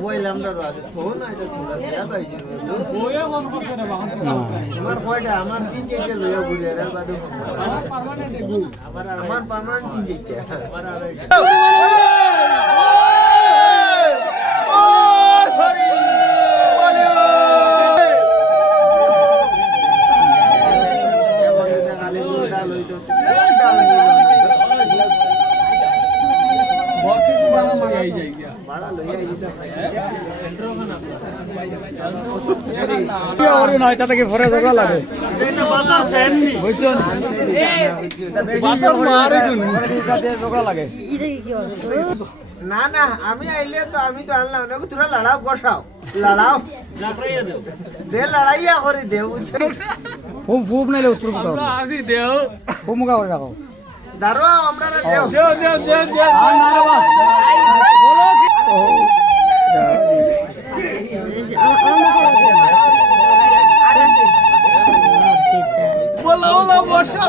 বইলাম দারো আছে তো না এটা থোড়া দিয়া বাইজি বইয়া মন করতে না বাহন আমার কয়টা আমার তিন চারটে লইয়া ঘুরে আর বাদে আমার পার্মানেন্ট আমার পার্মানেন্ট তিন চারটে না না আমি আইলে তো আমি তো আনলাম না তোরা লড়াও বসাও লড়াও দে লড়াইয়া করে দে ফুপ ফুপ নাইলে উত্তর মুখা আজি দেও ফুপ মুখা করে রাখো দারো আমরা দেও দেও দেও দেও না রে বাস বলো বলো বর্ষা